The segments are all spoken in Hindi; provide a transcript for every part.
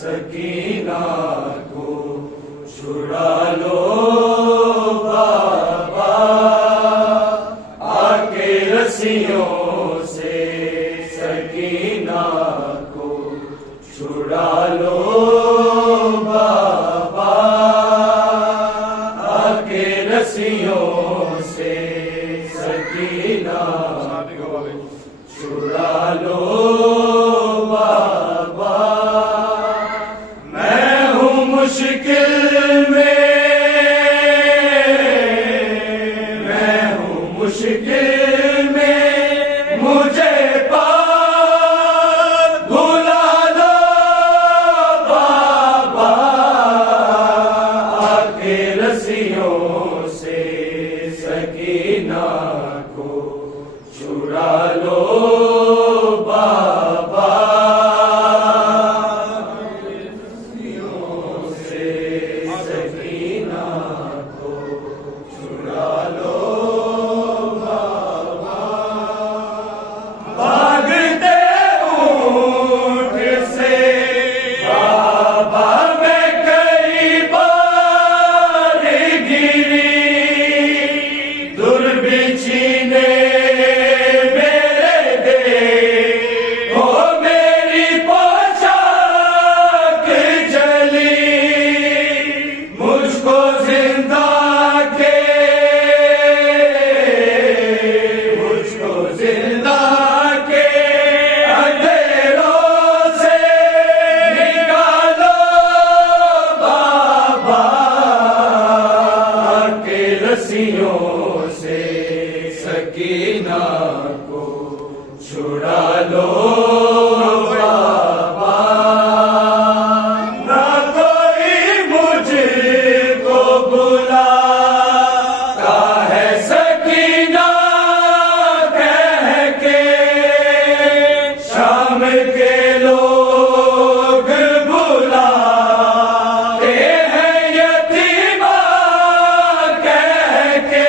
सकीना को छुड़ा लो बाबा, आके रस्सियों से सकीना को छुड़ा लो बाबा, आके रस्सियों से सकीना छुड़ा लो मुश्किल में, मैं हूँ मुश्किल में, मुझे पार भुला लो बाबा, आके रस्सियों से सकीना को छुड़ा लो बाबा, रस्सियों से सकीना को छुड़ा लो बाबा, ना कोई मुझको बुलाता है सकीना कह के, शाम के लोग बुलाते हैं यतीमा कह के,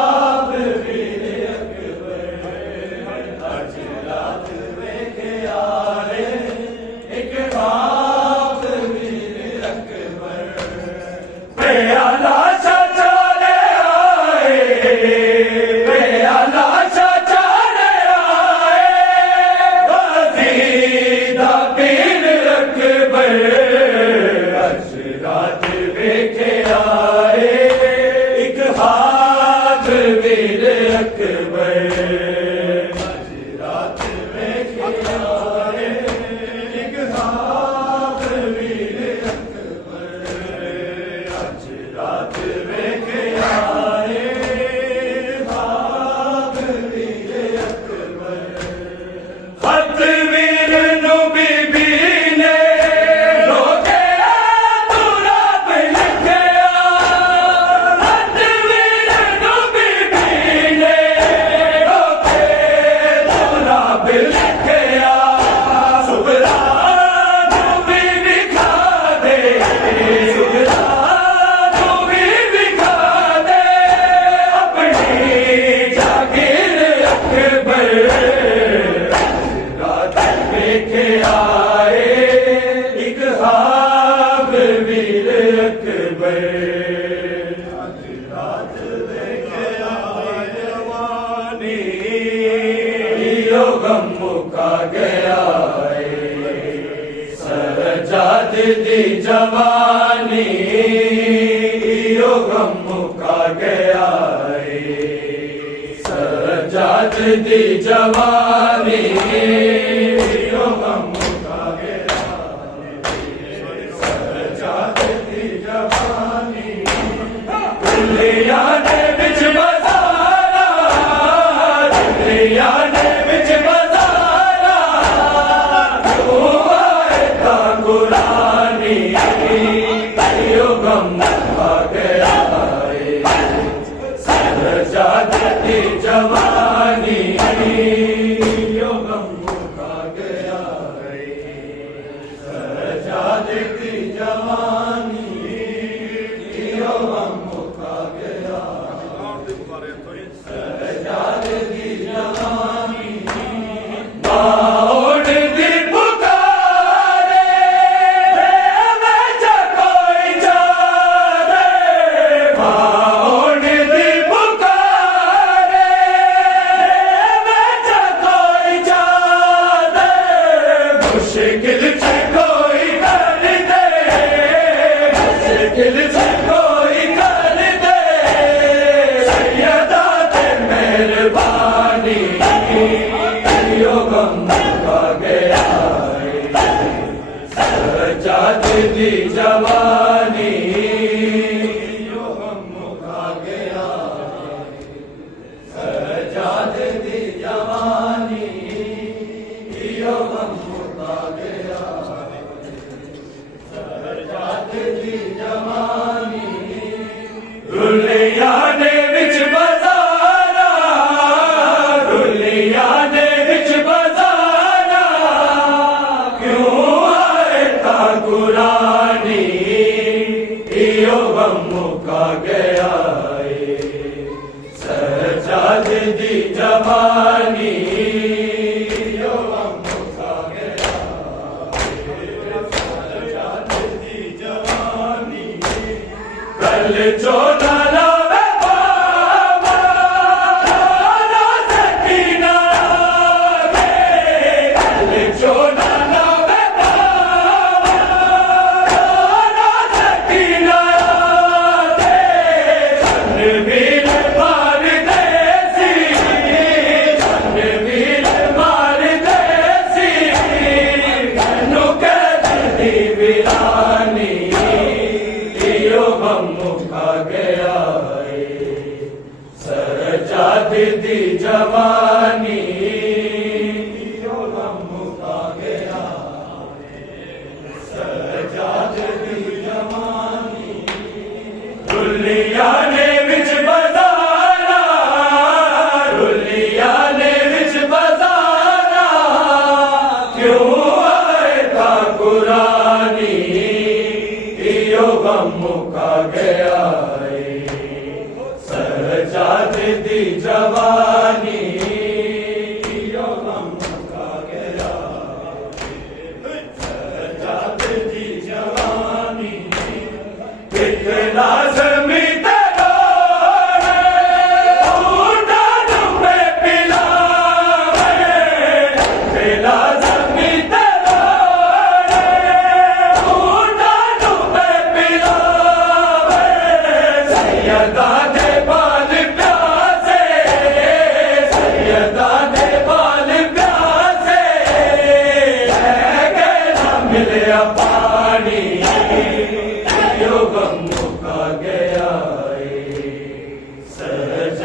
प्याला चाचाने आए गजीदा पीर अकबर अज रात वेखे आए एक हाथ वीर अकबर अज रात वेखे आए एक हाथ वीर अकबर अज रात वेखे आए हाथ वीर अकबर खत वीर नू बीबी ने रोके तू रब लिखया खत वीर नू बीबी ने रोके तू रब लिखया सुगरा नू भी विखा दे सुगरा नू भी विखा दे अपनी जागीर अकबर रात वेखे आए एक हाथ वीर अकबर आज रात वेखे आए जवानी यो गम मुका गया सरजाद दी जवानी यो गम मुका गया सरजाद दी जवानी यो गम मुका गया सरजाद दी जवानी दुनिया ने बिच बजारा दुनिया ने बिच बजारा क्यों आए ता गुरानी यो गम मुका गया सरजाद दी जवानी यो गम मुका गया सरजाद दी जवानी यो गम मुका गया सरजाद दी जवानी बाउड दी पुकारे मैं कोई जाने बाउड दी पुकारे मैं कोई जाने मुश्किल से कोई कर दे मुश्किल से कोई कर दे सैयदा ते मेहरबानी यो गम मुका गया सरजाद दी जवानी यो गम मुका गया सरजाद दी जवानी यो गम मुका गया सरजाद दी जवानी रुलिया ने विच बजारा रुलिया ने विच बजारा क्यों आए ता गुरानी यो गम मुका गया सरजाद दी जवानी यो गम मुका गया सरजाद दी जवानी कल जो ना लावे बाबा ना सकीना के कल जो ना लावे बाबा ना सकीना के रणवीर मार देसी रणवीर मार देसी मैनू कह दी वीरानी यो गम मुका गया सरजाद दी जवानी यो गम मुका गया सरजाद दी जवानी रुलिया ने विच बजारा रुलिया ने विच बजारा क्यों आए ता गुरानी यो गम मुका गया सरजाद दी जवानी यो गम मुका गया सरजाद दी जवानी कितना ज़मीं ते रोने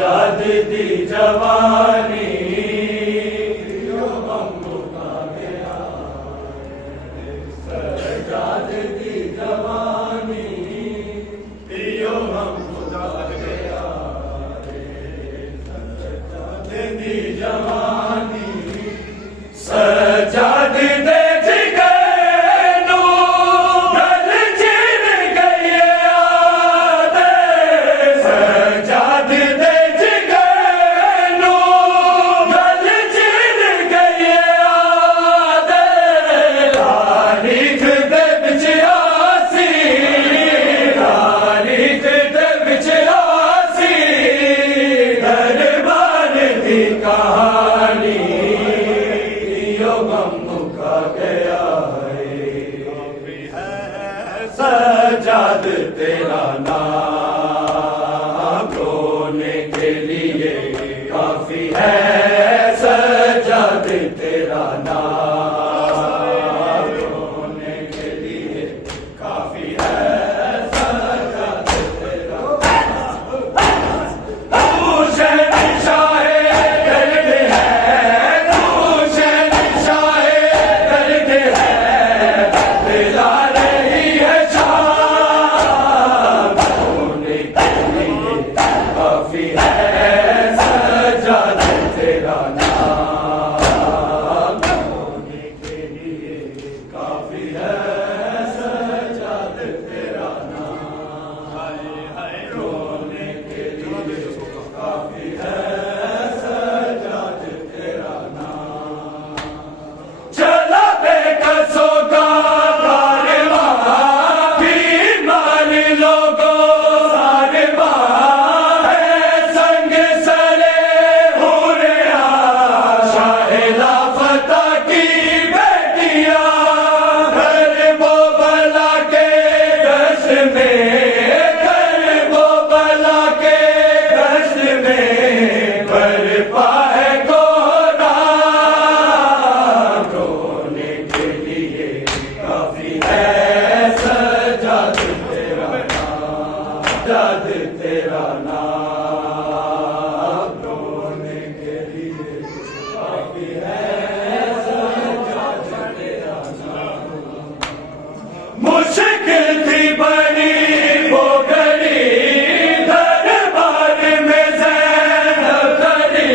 सजाद दी जवानी यो गम मुका गया सजाद दी जवानी यो गम मुका गया सजाद दी जवानी सजाद दे जिगनू गल चिन गई याद सजाद दे जिगनू गल चिन गई याद तारीख दे विच आसी तारीख दे विच आसी दरबार दी कहानी यो गम मुका गया है सजाद तेरा नाम रोने के लिए काफी है सजाद तेरा नाम रोने के लिए काफी है सजाद तेरा तू शहंशाहे दर्द है तू शहंशाहे दर्द है दिला रही है शाम रोने के लिए काफी है सजाद तेरा नाम रोने के लिए काफी है सजाद तेरा नाम रोने के लिए काफी है सजाद तेरा नाम चला बेकसों का कारवां भी मान लोगों सारवां है संग सरे हुरे शाहिला फता की बेटियां घर वो बला के दस में घर वो बला के दस में बरपा है कोहराम रोने के लिए काफी है सजाद तेरा नाम सजाद तेरा नाम रोने के लिए काफी है सजाद तेरा नाम मुश्किल थी बड़ी वो घड़ी दरबार में ज़ैनब खड़ी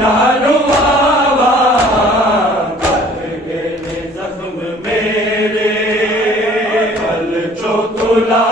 नारुआवा कर गए जख्म मेरे कल चो तुला